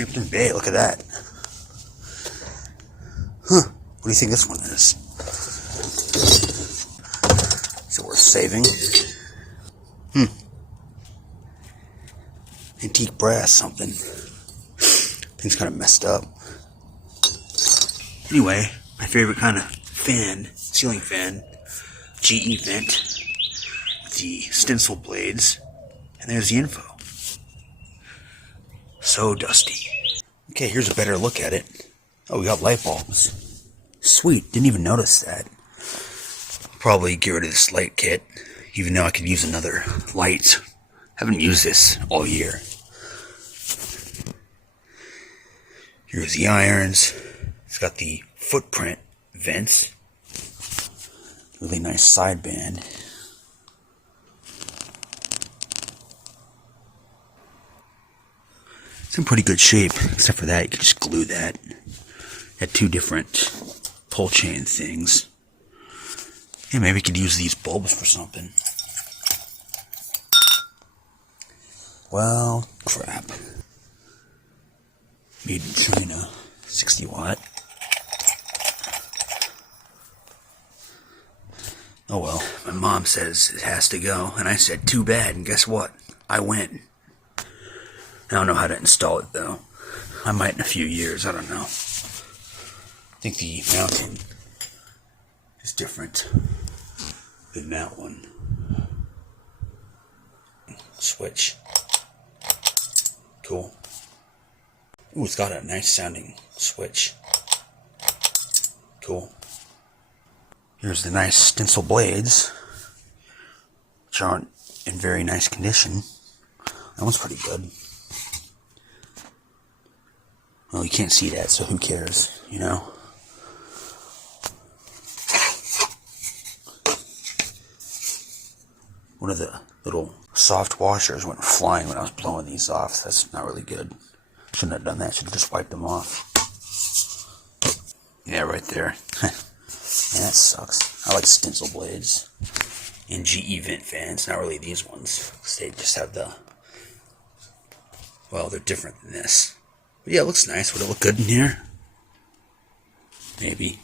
Hampton Bay, look at that. Huh, what do you think this one is? Is it worth saving? Antique brass something. Thing's kind of messed up. Anyway, my favorite kind of fan, ceiling fan, GE vent with the stencil blades. And there's the info. So dusty. Okay, here's a better look at it. Oh, we got light bulbs. Sweet, didn't even notice that. Probably get rid of this light kit, even though I could use another light. Haven't used this all year. Here's the irons. It's got the footprint vents. Really nice sideband. It's in pretty good shape, except for that. You can just glue that. Had two different pull chain things. Yeah, maybe we could use these bulbs for something. Well, crap. Made in China. 60 watt. Oh well, my mom says it has to go, and I said too bad, and guess what? I went. I don't know how to install it though. I might in a few years, I don't know. I think the mounting is different than that one. Switch. Cool. Ooh, it's got a nice sounding switch. Cool. Here's the nice stencil blades, which aren't in very nice condition. That one's pretty good. Well, you can't see that, so who cares, you know? One of the little soft washers went flying when I was blowing these off. That's not really good. Shouldn't have done that. Should have just wiped them off. Yeah, right there. Yeah, that sucks. I like stencil blades and GE vent fans. Not really these ones, because they just have the... Well, they're different than this. But yeah, it looks nice. Would it look good in here? Maybe.